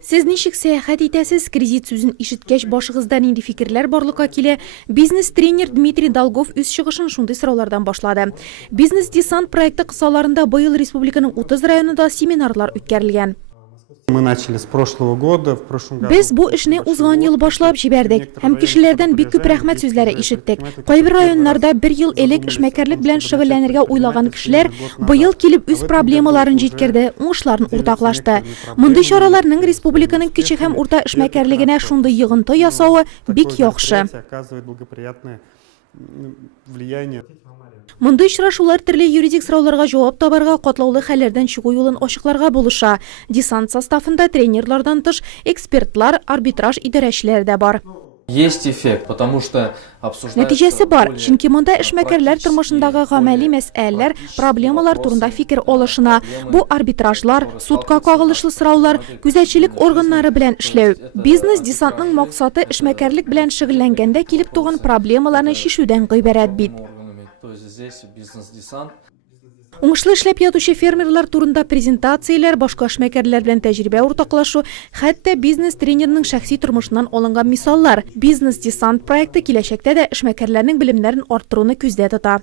Siz nişik сәяхәт итәсез, кредит сүзен ишеткәч башыгызда нинди фикерләр барлыкка килә? Бизнес-тренер Дмитрий Долгов үз чыгышын шундый сораулардан башлады. Бизнес-десант проекты кысаларында быел республиканың 30 районында семинарлар үткәрелгән. Мы начали с прошлого года, в прошлом году. Без бу эшне узган ел башлап җибәрдек. Һәм кешеләрдән бик күп рәхмәт сүзләре ишеттек. Кайбер районнарда 1 ел элек эшмәкәрлек белән шөгыльләнергә уйлаган кешеләр быел килеп үз проблемаларын җиткерде, уңышларын уртаклашты. Мондый чараларның республиканың кече һәм урта эшмәкәрлегенә шундый йогынты ясавы бик яхшы. Оказывает благоприятное влияние. Мондый очрашулар төрле юридик сорауларга җавап табарга, катлаулы хәлләрдән чыгу юлын ачыкларга булыша. Десант составында тренерлардан тыш экспертлар, арбитраж идарәчеләре дә бар. Есть эффект, потому что Нәтиҗәсе бар, чөнки монда эшмәкәрләр тормышындагы гамәли мәсьәләләр, проблемалар турында фикер алышына. Бу арбитражлар, судка кагылышлы сораулар, күзәтчелек органнары белән эшләү. Бизнес-десантның максаты эшмәкәрлек белән шөгыльләнгәндә килеп туган проблемаларны чишүдән гыйбарәт бит. То есть здесь бизнес-десант. Уңышлы эшләп ятучы фермерлар турында презентацияләр, башка эшмәкәрләр белән тәҗрибә уртаклашу, хәтта бизнес-тренерның шәхси тормышыннан алынган мисаллар. Бизнес-десант проекты киләчәктә дә эшмәкәрләрнең белемнәрен арттыруны күздә тота.